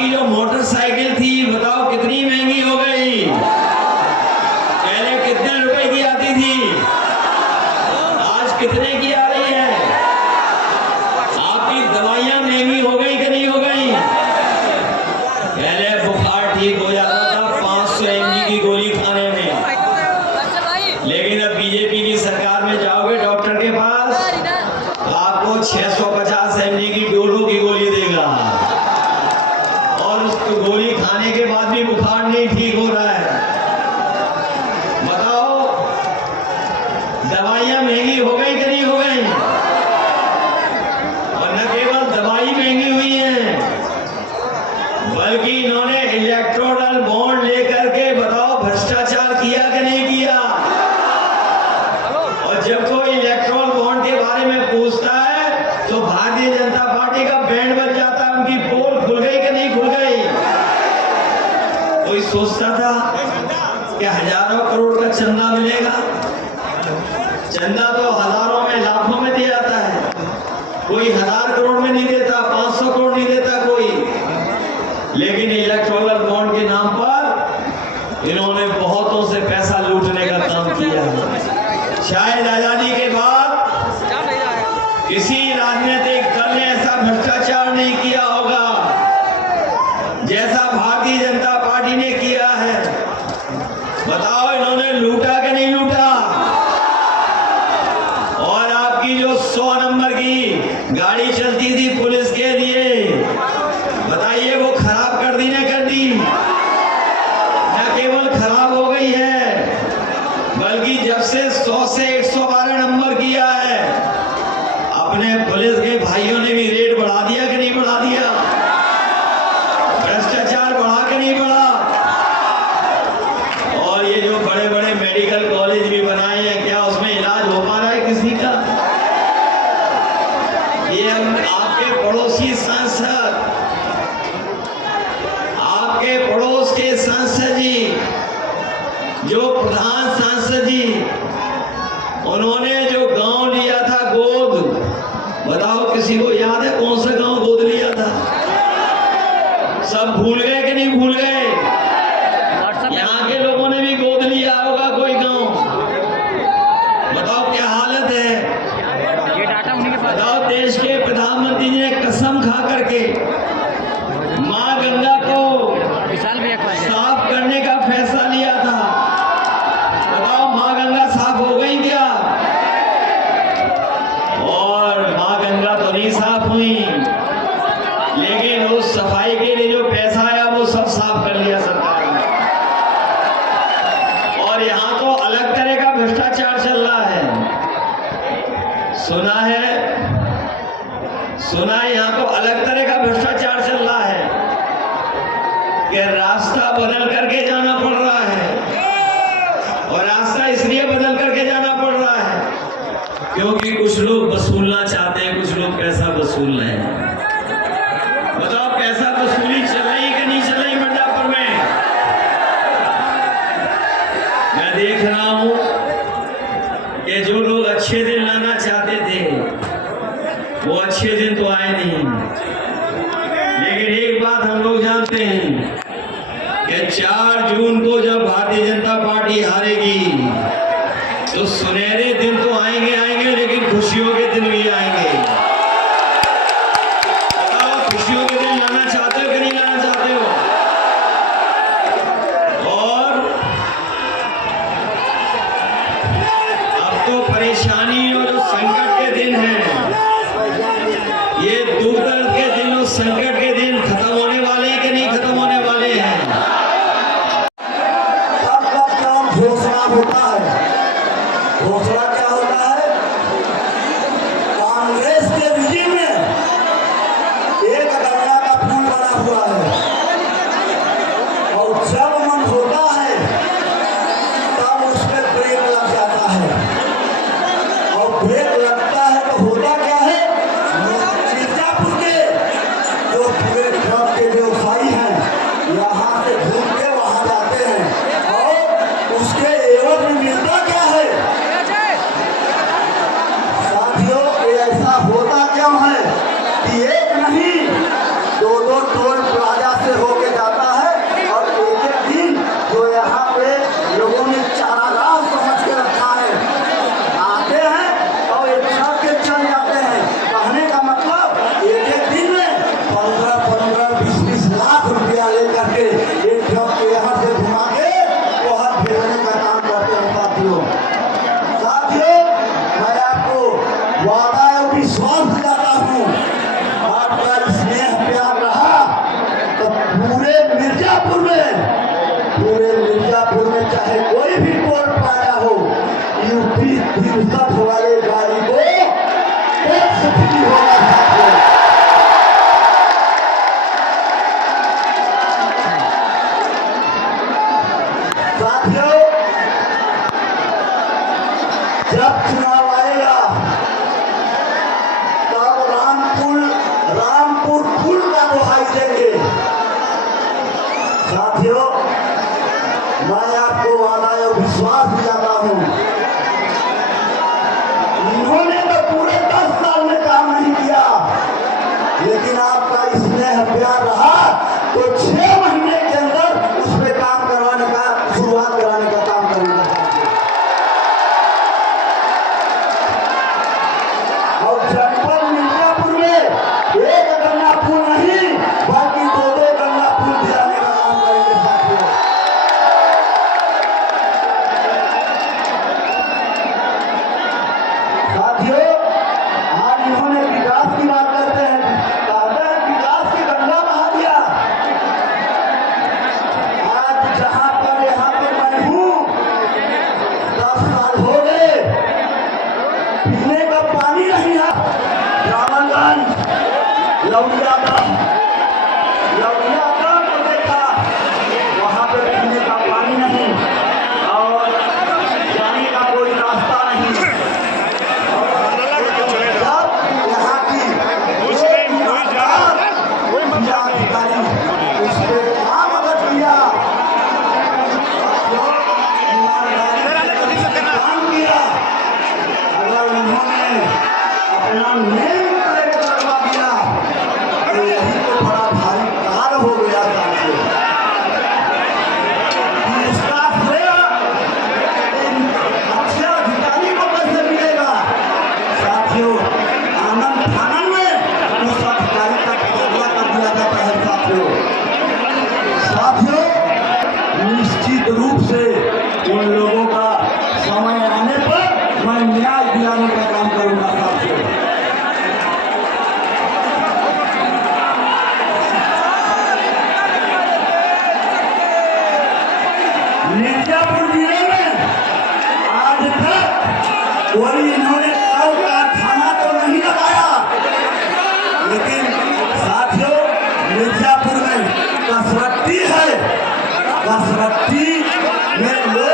आपकी जो मोटरसाइकिल थी बताओ कितनी महंगी हो गई। पहले कितने रुपए की आती थी, आज कितने की आ रही है। आपकी दवाइयां महंगी हो गई कि नहीं हो गई। पहले बुखार ठीक हो जाता था 500 mg की गोली खाने में, लेकिन अब बीजेपी की सरकार में जाओगे डॉक्टर के पास तो आपको 650 mg की डोलो की गोली देगा, और उस गोली खाने के बाद भी बुखार नहीं ठीक हो रहा है। बताओ दवाइयां महंगी हो गई कि नहीं हो गई। और न केवल दवाई महंगी हुई है, बल्कि इन्होंने इलेक्ट्रोरल बॉन्ड लेकर के बताओ भ्रष्टाचार किया कि नहीं किया। और जब कोई इलेक्ट्रोरल बॉन्ड के बारे में पूछता है तो भारतीय जनता पार्टी का बैंड बज जाता है, उनकी पोल खुल गई कि नहीं खुल गई। कोई सोचता था कि हजारों करोड़ का चंदा मिलेगा, चंदा तो हजारों में लाखों में दिया जाता है, कोई 1000 करोड़ में नहीं देता, 500 करोड़ नहीं देता कोई। लेकिन इलेक्ट्रोरल बॉन्ड के नाम पर इन्होंने बहुतों से पैसा लूटने का काम किया। शायद आजादी के बाद किसी राजनीतिक दल ने ऐसा भ्रष्टाचार नहीं किया होगा जैसा भारतीय जनता पार्टी ने किया है। बताओ इन्होंने लूटा कि नहीं लूटा। और आपकी जो 100 नंबर की गाड़ी चलती थी पुलिस के लिए, बताइए वो खराब कर दी ना कर दी। न केवल खराब हो गई है, बल्कि जब से 100 से 112 नंबर किया है, अपने पुलिस के भाइयों ने भी रेट बढ़ा दिया कि नहीं बढ़ा दिया। भ्रष्टाचार बढ़ा कि नहीं बढ़ा। और ये जो बड़े बड़े मेडिकल कॉलेज भी बनाए हैं, क्या उसमें इलाज हो पा रहा है किसी का। ये आपके पड़ोसी सांसद, आपके पड़ोस के सांसद जी, जो प्रधान सांसद जी, उन्होंने जो गांव लिया था गोद, बताओ किसी को याद है कौन सा गांव गोद लिया था। सब भूल गए कि नहीं भूल गए। यहाँ के लोगों ने भी गोद लिया होगा कोई गांव। बताओ क्या हालत है। बताओ देश के प्रधानमंत्री ने कसम खा करके मां गंगा को साफ करने का फैसला लिया था। बताओ मां गंगा साफ हो गई क्या। और मां गंगा तो नहीं साफ हुई, लेकिन उस सफाई के लिए जो पैसा आया वो सब साफ कर लिया सरकार ने। और यहाँ तो अलग तरह का भ्रष्टाचार चल रहा है। सुना है यहाँ तो अलग तरह का भ्रष्टाचार चल रहा है कि रास्ता बदल करके जाना पड़ रहा है। और रास्ता इसलिए बदल करके जाना पड़ रहा है क्योंकि कुछ लोग वसूलना चाहते हैं, कुछ लोग पैसा वसूल रहे हैं। बताओ पैसा वसूली चल रही कि नहीं चल रही मिर्जापुर में। मैं देख रहा हूं कि जो लोग अच्छे दिन लाना चाहते थे वो अच्छे दिन तो आए नहीं। लेकिन एक बात हम लोग जानते हैं कि 4 जून को जब भारतीय जनता पार्टी हारेगी तो सुनहरे दिन तो आएंगे आएंगे, लेकिन खुशियों के दिन भी आएंगे। खुशियों के दिन लाना चाहते हो कि नहीं लाना चाहते हो। और अब तो परेशानी और जो संकट के दिन हैं, ये दुख दर्द के दिन और संकट के दिन खत्म होने वाले हैं कि नहीं खत्म होने वाले हैं। घोषणा होता है, घोषणा क्या होता है। कांग्रेस के रिजीम में एक गंगा का पुल बना हुआ है, और जब मन होता है तब उस पर ब्रेक लग जाता है। और ब्रेक लगता है तो होता क्या है, मिर्जापुर के जो पूरे ट्रक के व्यवसायी हैं यहाँ से घूम के वहां जाते हैं और उसके एवज में रामपुर फूल का दुहाई देंगे। साथियों, मैं आपको वादा और विश्वास दिलाता हूं, इन्होंने तो पूरे 10 साल में काम नहीं किया, लेकिन आपका स्नेह प्यार रहा तो 6 महीने के अंदर उस पर काम करवाने का, शुरुआत कराने का काम करेंगे। और जनपद मिर्जापुर में एक गंगा पुल नहीं बल्कि 2-2 गंगा पुल दिलाने का काम करेंगे। साथियों, आज इन्होंने विकास की बात करते हैं, कहते हैं विकास की गंगा बहा दिया। आज जहां पर यहाँ पर मैं हूँ, 10 साल हो गए, पीने का पानी नहीं है। रामगंज, लौड़िया को देखा, वहां पे पीने का पानी नहीं और जाने का कोई रास्ता नहीं। यहाँ की अधिकारी उस पे काम अगर किया, काम किया, अगर उन्होंने अपना नेम प्लेट लगवा दिया तो यही तो बड़ा भारी कार्य हो गया। साथियों, इसका श्रेय इन अच्छे अधिकारी को कैसे मिलेगा? साथियों, आनंद फानन में उस अधिकारी का तबादला कर दिया जाता है। साथियों, निश्चित रूप से उन लोगों का समय आने पर मैं न्याय दिलाने का काम करूंगा। साथियों, मिर्जापुर जिले में आज तक कोई इन्होंने कल कारखाना तो नहीं लगाया, लेकिन साथियों, मिर्जापुर में कसरती है, कसरती में लोग